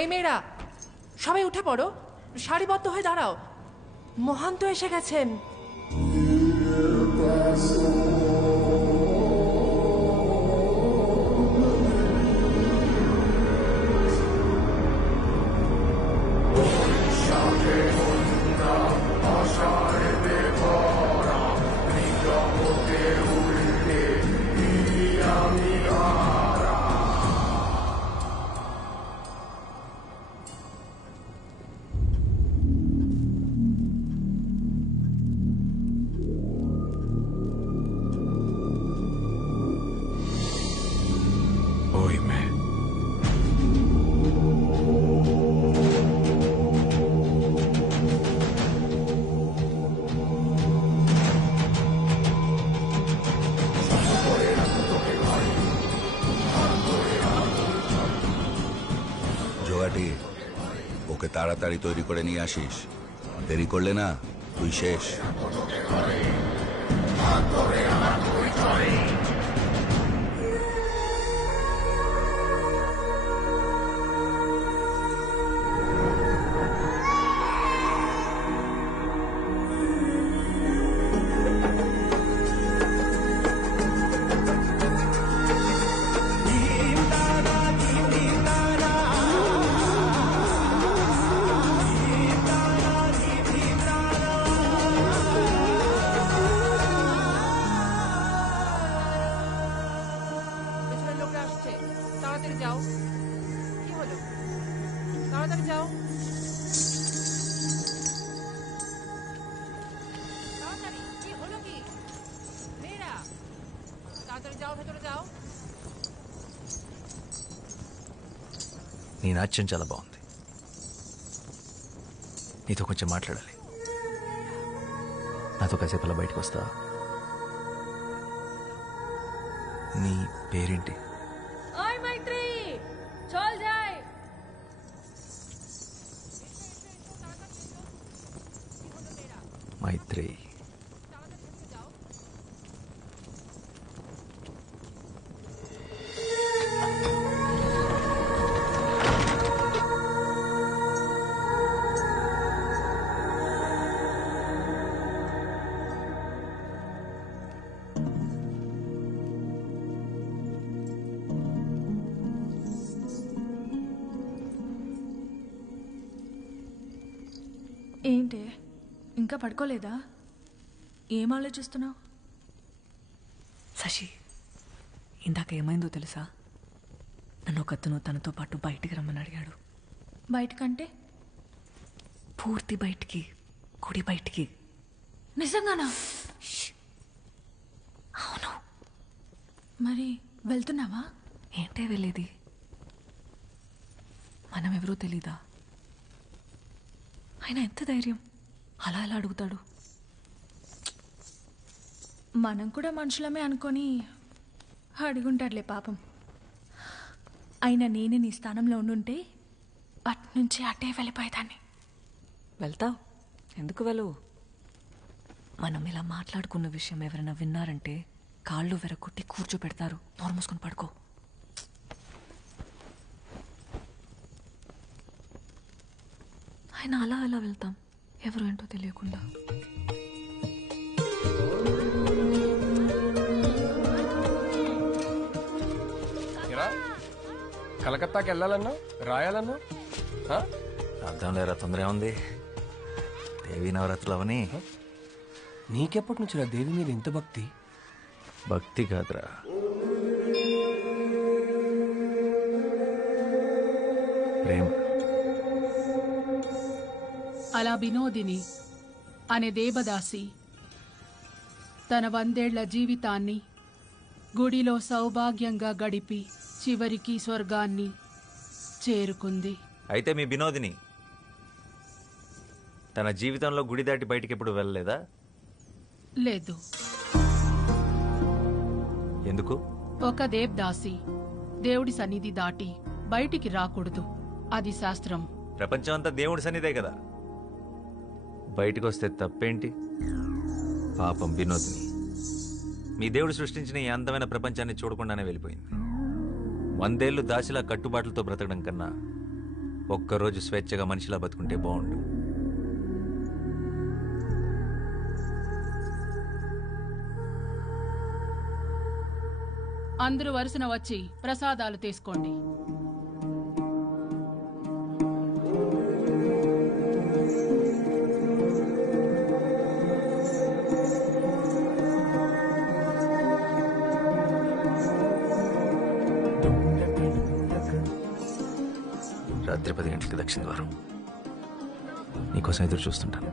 এই মেয়েরা সবাই উঠে পড়ো, সারিবদ্ধ হয়ে দাঁড়াও, মহান তো এসে গেছেন। ওকে তাড়াতাড়ি তৈরি করে নিয়ে আসিস, দেরি করলে না তুই শেষ। నీ నాట్యం చాలా బాగుంది, నీతో కొంచెం మాట్లాడాలి. నాతో కాసేపు అలా బయటకు వస్తా? నీ పేరేంటి? మైత్రి. ఏంటే ఇంకా పడుకోలేదా? ఏం ఆలోచిస్తున్నావు? శశి, ఇందాక ఏమైందో తెలుసా? నన్ను ఒకతను తనతో పాటు బయటికి రమ్మని అడిగాడు. బయటకంటే? పూర్తి బయటికి, గుడి బయటికి. నిజంగానా? అవును. మరి వెళ్తున్నావా? ఏంటే వెళ్ళేది? మనం ఎవరో తెలీదా? ఆయన ఎంత ధైర్యం అలా ఎలా అడుగుతాడు? మనం కూడా మనుషులమే అనుకొని అడుగుంటాడులే పాపం. అయినా నేనే నీ స్థానంలో ఉండుంటే అట్నుంచి అటే వెళ్ళిపోయేదాన్ని. వెళ్తావు? ఎందుకు వెళ్ళవు? మనం ఇలా మాట్లాడుకున్న విషయం ఎవరైనా విన్నారంటే కాళ్ళు వెరగొట్టి కూర్చోపెడతారు. నోరు మూసుకొని పడుకో. ఆయన అలా అలా వెళ్తాం, ఎవరు ఏంటో తెలియకుండా. కలకత్తాకి వెళ్ళాలన్నా, రాయాలన్నా అర్థం లేరా? తొందర ఉంది. దేవీ నవరాత్రులు అవని. నీకెప్పటి నుంచి దేవి మీద ఇంత భక్తి? భక్తి కాదురా, ప్రేమ. అలా వినోదిని అనే దేవదాసి తన 100 ఏళ్ల జీవితాన్ని గుడిలో సౌభాగ్యంగా గడిపి చివరికి స్వర్గాన్ని చేరుకుంది. అయితే మీ వినోదిని తన జీవితంలో గుడి దాటి బయటికి ఎప్పుడు వెళ్ళలేదా? లేదు. ఎందుకు? ఒక దేవదాసి దేవుడి సన్నిధి దాటి బయటికి రాకూడదు, అది శాస్త్రం. ప్రపంచం అంతా దేవుడి సన్నిధే కదా, బయటకు వస్తే తప్పేంటి? పాపం వినోదిని మీ దేవుడు సృష్టించిన ఈ అందమైన ప్రపంచాన్ని చూడకుండానే వెళ్ళిపోయింది. 100 ఏళ్లు దాసిలా కట్టుబాట్లతో బ్రతకడం కన్నా ఒక్కరోజు స్వేచ్ఛగా మనిషిలా బతుకుంటే బాగుండు. అందరూ వరుసన వచ్చి ప్రసాదాలు తీసుకోండి. రాత్రి 10 గంటలకి దక్షిణ ద్వారం. నీకోసం ఎదురు చూస్తుంటాను.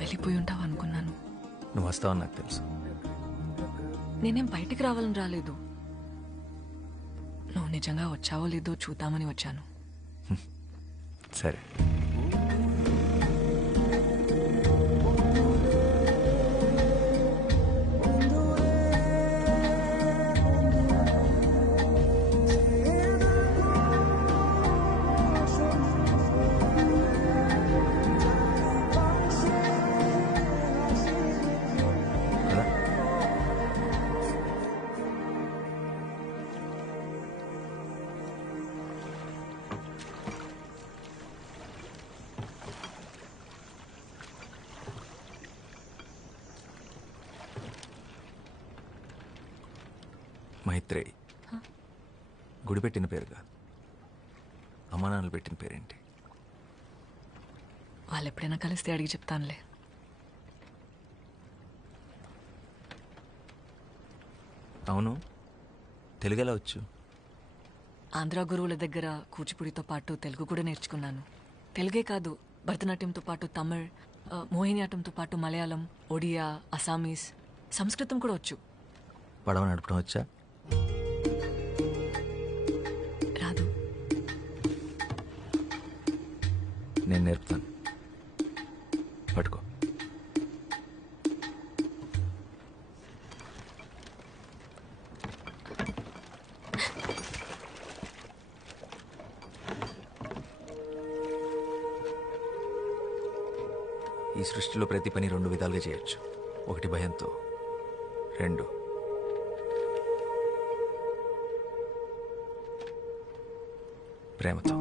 వెళ్ళిపోయి ఉంటావు అనుకున్నాను. నువ్వు వస్తావని నాకు తెలుసు. నేనేం బయటికి రావాలని రాలేదు. నువ్వు నిజంగా వచ్చావో లేదో చూద్దామని వచ్చాను. సరే. మైత్రేయి గుడి పెట్టిన పేరు కాదు, అమ్మా నాన్నలు పెట్టిన పేరేంటి? వాళ్ళు ఎప్పుడైనా కలిస్తే అడిగి చెప్తానులే. అవును, తెలుగు ఎలా వచ్చు? ఆంధ్ర గురువుల దగ్గర కూచిపూడితో పాటు తెలుగు కూడా నేర్చుకున్నాను. తెలుగే కాదు, భరతనాట్యంతో పాటు తమిళ్, మోహినియాటంతో పాటు మలయాళం, ఒడియా, అసామీస్, సంస్కృతం కూడా వచ్చు. పడవ నడపడం వచ్చా? రాదు. నేను నేర్పుతాను, పట్టుకో. ఈ సృష్టిలో ప్రతి పని 2 విధాలుగా చేయొచ్చు. ఒకటి భయంతో, 2 ప్రేమతో.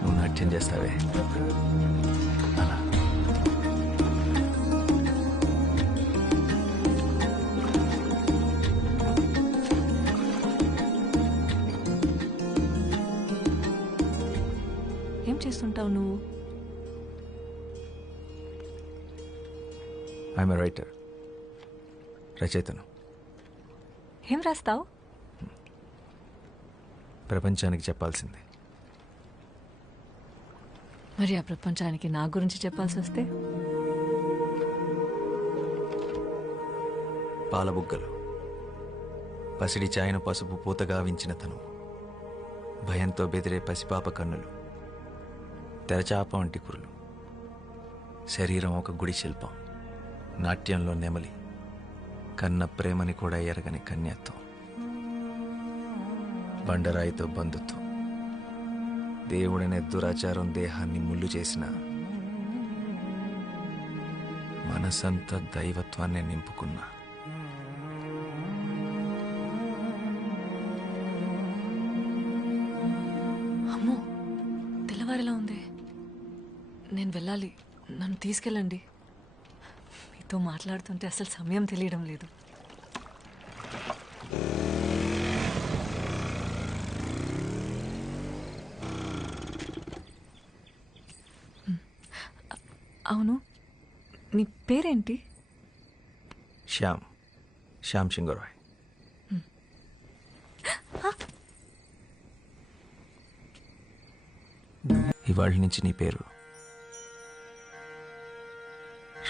నువ్వు నాట్యం చేస్తావే అలా. చేస్తుంటావు నువ్వు? ఐఎమ్ రైటర్, రచయితను. ఏం రాస్తావు? ప్రపంచానికి చెప్పాల్సింది. మరి ఆ ప్రపంచానికి నా గురించి చెప్పాల్సి వస్తే? పాలబుగ్గలు, పసిడి చాయన పసుపు పూతగా వించిన తను, భయంతో బెదిరే పసిపాప కన్నులు, తెరచాప వంటి కురులు, శరీరం ఒక గుడి శిల్పం, నాట్యంలో నెమలి, కన్న ప్రేమని కూడా ఎరగని కన్యత్వం, బండరాయితో బంధుత్వం, దేవుడనే దురాచారం దేహాన్ని ముళ్ళు చేసిన మనసంతా దైవత్వాన్ని నింపుకున్నా. అమ్మో, తెల్లవారిలా ఉంది. నేను వెళ్ళాలి, నన్ను తీసుకెళ్ళండి. మీతో మాట్లాడుతుంటే అసలు సమయం తెలియడం లేదు. అవును, నీ పేరేంటి? శ్యామ్ సింగరాయ్. ఇవాళ నుంచి నీ పేరు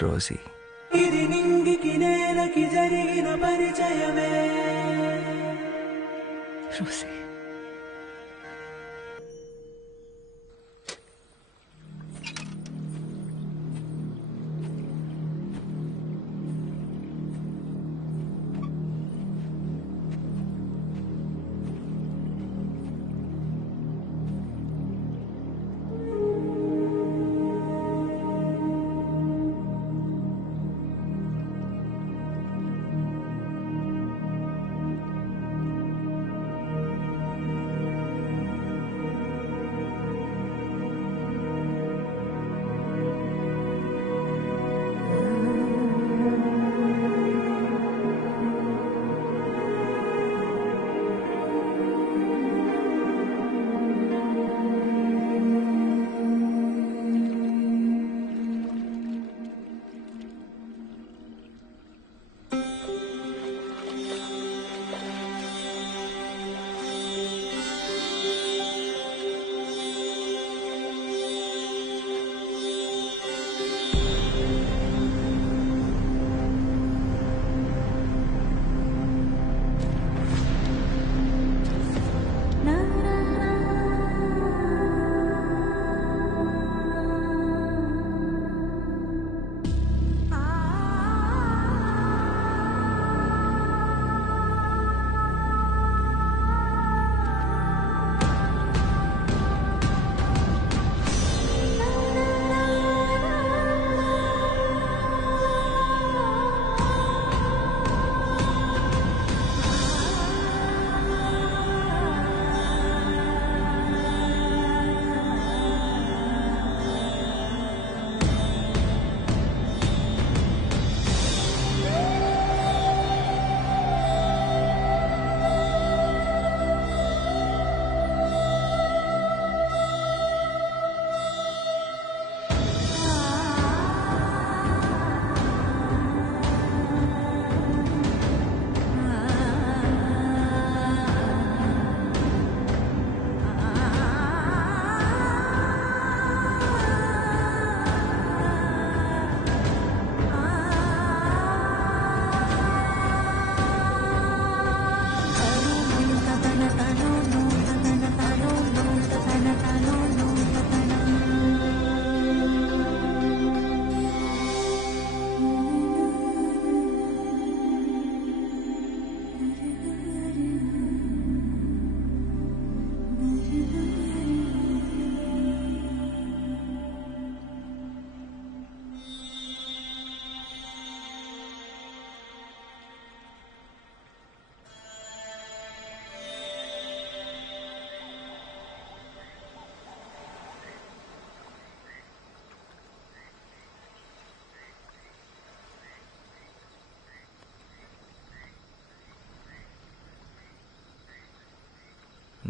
రోజీ. ఇది నింగికి నేలకి జరిగిన పరిచయమే. రోజీ.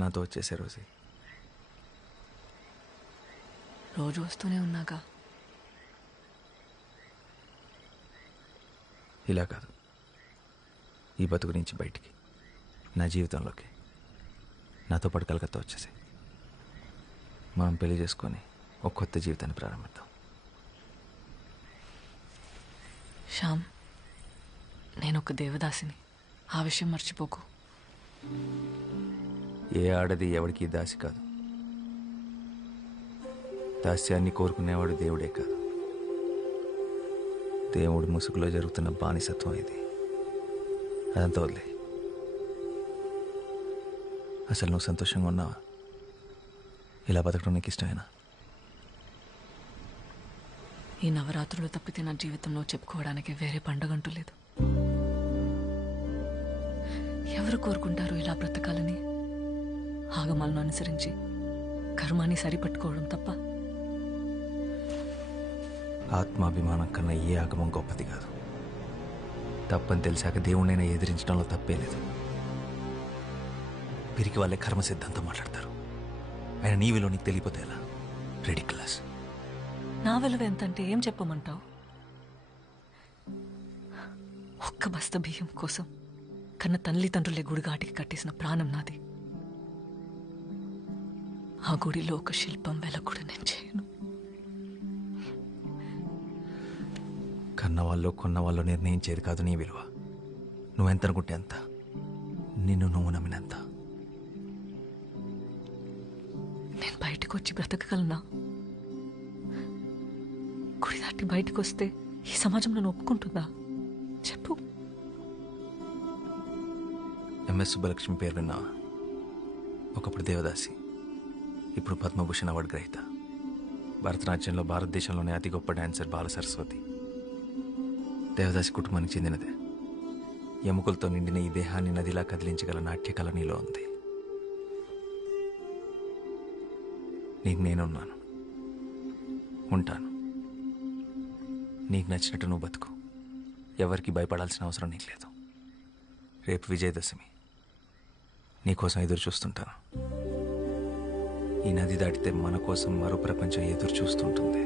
నాతో వచ్చేసే రోజీ. రోజు వస్తూనే ఉన్నాగా. ఇలా కాదు, ఈ బతుకు నుంచి బయటికి, నా జీవితంలోకి నాతో పాటు కలకత్తా వచ్చేసి మనం పెళ్లి చేసుకొని ఒక కొత్త జీవితాన్ని ప్రారంభిద్దాం. శ్యామ్, నేను ఒక దేవదాసిని, ఆ విషయం మర్చిపోకు. ఏ ఆడది ఎవరికి దాసి కాదు. దాస్యాన్ని కోరుకునేవాడు దేవుడే కాదు, దేవుడు ముసుగులో జరుగుతున్న బానిసత్వం ఇది. అదంతా వదిలే. అసలు నువ్వు సంతోషంగా ఉన్నావా? ఇలా బతకడం నీకు ఇష్టమేనా? ఈ నవరాత్రులు తప్పితే నా జీవితంలో చెప్పుకోవడానికి వేరే పండగంటూ లేదు. ఎవరు కోరుకుంటారు ఇలా బ్రతకాలని? ఆగమాలను అనుసరించి కర్మాన్ని సరిపట్టుకోవడం తప్ప. ఆత్మాభిమానం కన్నా ఏ ఆగమం గొప్పది కాదు. తప్పని తెలిసాక దేవుణ్ణైనా ఎదిరించడంలో తప్పే లేదు. పిరికి వాళ్ళే కర్మ సిద్ధాంతం మాట్లాడతారు. ఆయన నీ విలువ నీకు తెలియపోతే ఎలా? రెడిక్యులస్. నా విలువ ఎంతంటే ఏం చెప్పమంటావు? ఒక్క బస్త బియ్యం కోసం కన్న తల్లిదండ్రులే గుడిగాటికి కట్టేసిన ప్రాణం నాది. ఆ గుడిలో ఒక శిల్పం వెల కూడా నేను చేయను. కన్నవాళ్ళు కొన్నవాళ్ళు నిర్ణయించేది కాదు నీ విలువ. నువ్వెంత అనుకుంటే అంత, నిన్ను నువ్వు నమ్మినంత. నేను బయటకు వచ్చి బ్రతకగలనా? గుడి దాటి బయటకు వస్తే ఈ సమాజం నన్ను ఒప్పుకుంటుందా? చెప్పు. ఎంఎస్ సుబ్బలక్ష్మి పేరు విన్నావా? ఒకప్పుడు దేవదాసి, ఇప్పుడు పద్మభూషణ్ అవార్డు గ్రహీత. భరతనాట్యంలో భారతదేశంలోనే అతి గొప్ప డాన్సర్ బాల సరస్వతి. దేవదాసి కుటుంబానికి చెందినదే. ఎముకలతో నిండిన ఈ దేహాన్ని నదిలా కదిలించగల నాట్యకళ నీలో ఉంది. నీకు నేనున్నాను, ఉంటాను. నీకు నచ్చినట్టు నువ్వు బతుకు. ఎవరికి భయపడాల్సిన అవసరం నీకు లేదు. రేపు విజయదశమి, నీకోసం ఎదురు చూస్తుంటాను. ఈ నది దాటితే మన కోసం మరో ప్రపంచం ఎదురు చూస్తుంటుంది.